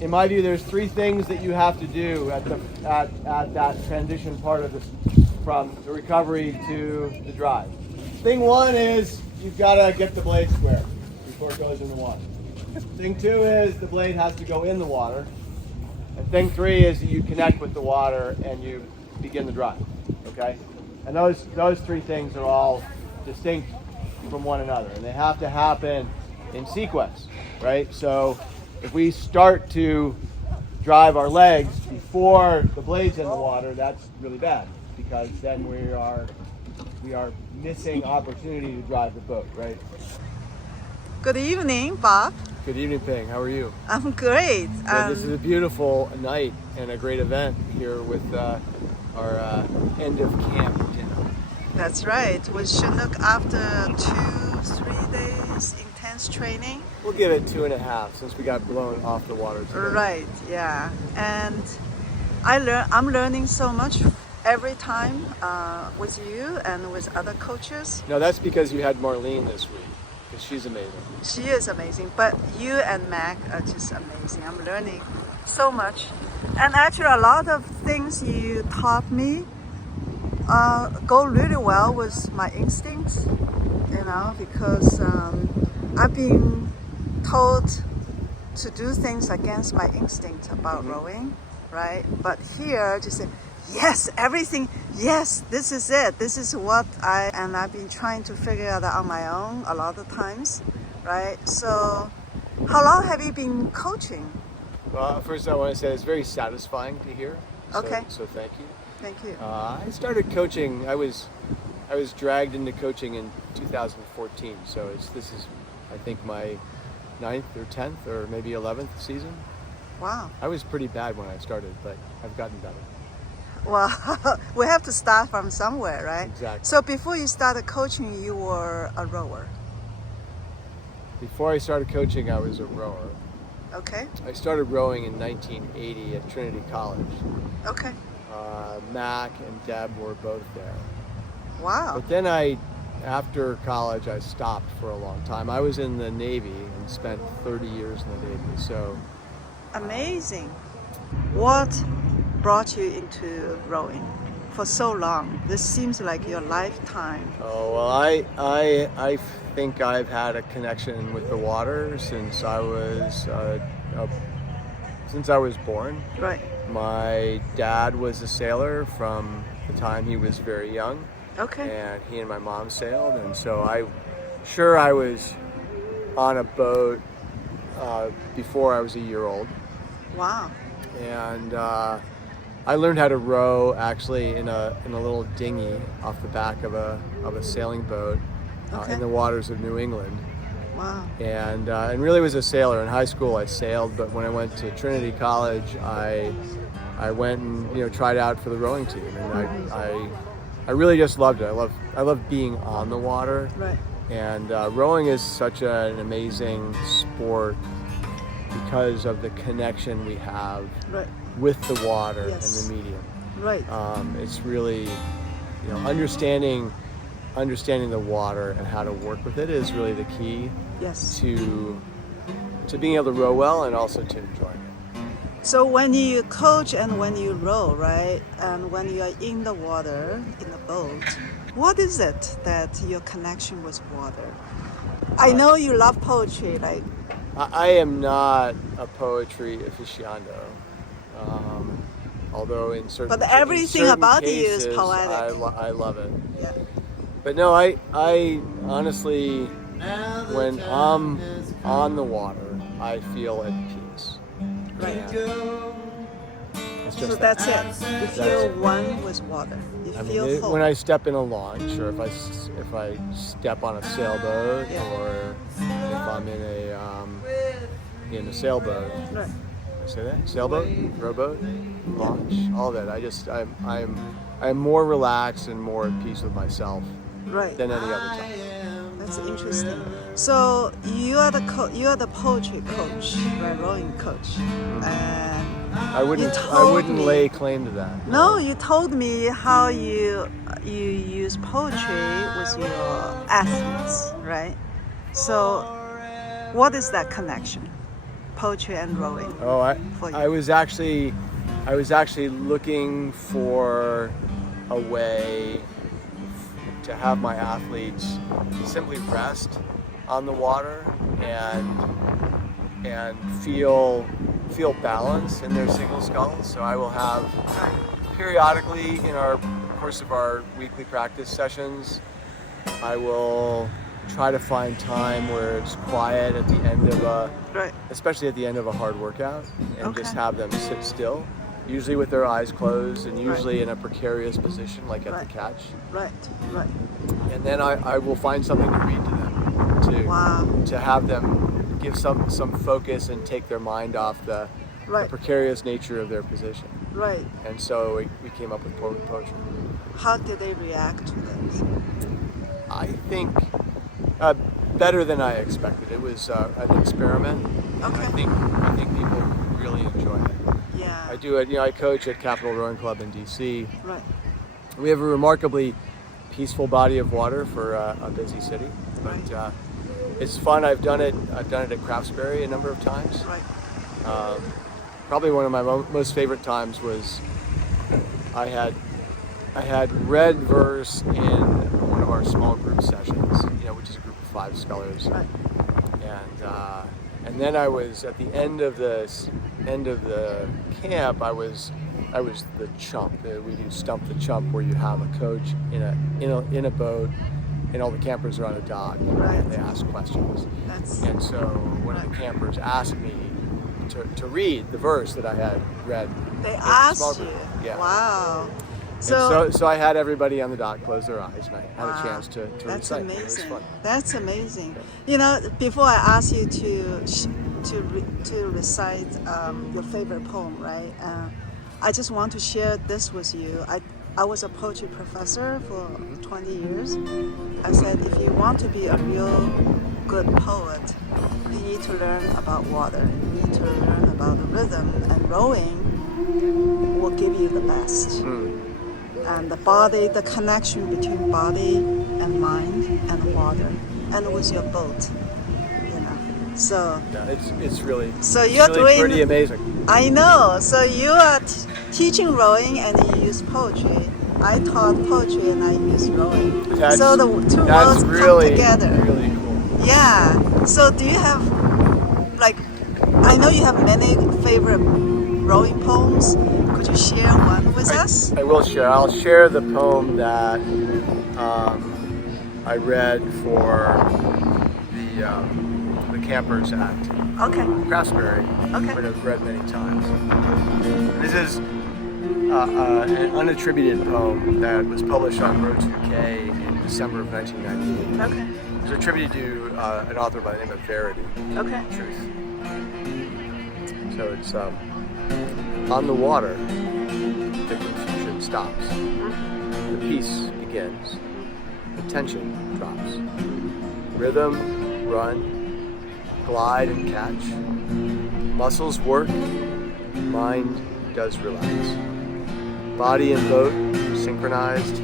in my view, there's three things that you have to do at that transition part of this, from the recovery to the drive. Thing one is you've got to get the blade square before it goes in the water. Thing two is the blade has to go in the water. And thing three is that you connect with the water and you begin the drive. Okay? And those three things are all distinct from one another, and they have to happen in sequence, right? So if we start to drive our legs before the blade's in the water, that's really bad, because then we are missing opportunity to drive the boat, right? Good evening, Bob. Good evening, Ping. How are you? I'm great. This is a beautiful night and a great event here with our end of camp dinner. That's right. We should look after 2-3 days intense training. We'll give it 2.5 since we got blown off the water today. Right, yeah. And I'm learning so much every time with you and with other coaches. No, that's because you had Marlene this week, because she's amazing. She is amazing, but you and Mac are just amazing. I'm learning so much. And actually a lot of things you taught me go really well with my instincts, because I've been told to do things against my instinct about rowing, right? But here, just say, yes, everything, yes, this is it. This is what I've been trying to figure out on my own a lot of times, right? So how long have you been coaching? Well, first I want to say it's very satisfying to hear. Okay. So thank you. Thank you. I started coaching. I was dragged into coaching in 2014. So this is, I think, my 9th or 10th or maybe 11th season. Wow. I was pretty bad when I started, but I've gotten better. Well, we have to start from somewhere, right? Exactly. So before you started coaching, you were a rower. Before I started coaching, I was a rower. Okay. I started rowing in 1980 at Trinity College. Okay. Mac and Deb were both there. Wow. But then after college, I stopped for a long time. I was in the Navy and spent 30 years in the Navy, so. Amazing. What brought you into rowing for so long? This seems like your lifetime. Oh, well, I think I've had a connection with the water since I was born. Right. My dad was a sailor from the time he was very young. Okay. And he and my mom sailed, and so I was on a boat before I was a year old. Wow. And I learned how to row actually in a little dinghy off the back of a sailing boat in the waters of New England. Wow. And really was a sailor. In high school I sailed, but when I went to Trinity College, I went and tried out for the rowing team, and I really just loved it. I love being on the water. Right. And rowing is such an amazing sport because of the connection we have with the water and the medium. Right. It's really, understanding the water and how to work with it is really the key to being able to row well and also to enjoying it. So when you coach and when you row, right, and when you are in the water, in the boat, what is it that your connection with water? I know you love poetry, like. I am not a poetry aficionado, although in certain But everything about cases, you is poetic. I love it. Yeah. But no, I honestly, when I'm on the water, I feel at peace. Right. It's just So that's it. You feel one with water. You feel whole. When I step in a launch, or if I step on a sailboat, or if I'm in a sailboat. Right. I say that? Sailboat, rowboat, launch, all of it. I'm more relaxed and more at peace with myself than any other time. That's interesting. So you are the poetry coach, right? Rowing coach. And I wouldn't lay claim to that. No, you told me how you use poetry with your athletes, right? So what is that connection? poetry and rowing? Oh, For you? I was actually looking for a way to have my athletes simply rest on the water and feel balance in their single sculls. So I will have periodically in our course of our weekly practice sessions, I will try to find time where it's quiet at the end of especially at the end of a hard workout, and just have them sit still, usually with their eyes closed and usually in a precarious position like at the catch. Right. And then I will find something to read to them to have them give some focus and take their mind off the precarious nature of their position. Right. And so we came up with poetry. How did they react to this? I think better than I expected. It was an experiment. Okay. I think people really enjoy it. Yeah. I do it. I coach at Capitol Rowing Club in DC. Right. We have a remarkably peaceful body of water for a busy city, but it's fun. I've done it at Craftsbury a number of times. Right. Probably one of my most favorite times was I had read verse in one of our small group sessions, which is a group of 5 scholars, and then I was at the end of the camp. I was the chump. We do stump the chump, where you have a coach in a boat, and all the campers are on a dock, and they ask questions. And so one of the campers asked me to read the verse that I had read. They asked you? Yeah. Wow. So I had everybody on the dock close their eyes, and I had a chance to That's recite. amazing. It was fun. That's amazing. Before I ask you to recite your favorite poem, right? I just want to share this with you. I was a poetry professor for 20 years. I said, if you want to be a real good poet, you need to learn about water. You need to learn about the rhythm, and rowing will give you the best. And the connection between body and mind and water, and with your boat, So it's really doing pretty amazing. I know. So you are teaching rowing and you use poetry. I taught poetry and I use rowing. So the two worlds come together. Really cool. Yeah. So do you have I know you have many favorite rowing poems. Could you share one with us? I will share. I'll share the poem that I read for the campers at Craftsbury. But I've read many times. This is an unattributed poem that was published on Row 2K in December of 1998. It was attributed to an author by the name of Verity. Truth. So it's on the water, the confusion stops. The peace begins. The tension drops. Rhythm, run, glide and catch. Muscles work, mind does relax. Body and boat synchronized.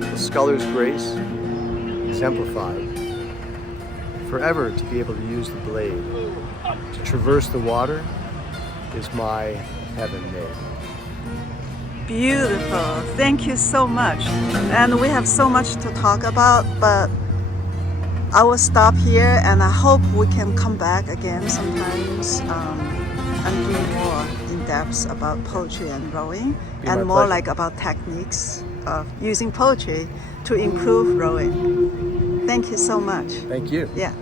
The sculler's grace exemplified. Forever to be able to use the blade, to traverse the water, is my heaven made. Beautiful. Thank you so much. And we have so much to talk about, but I will stop here, and I hope we can come back again sometimes and do more in depth about poetry and rowing, and more about techniques of using poetry to improve rowing. Thank you so much. Thank you. Yeah.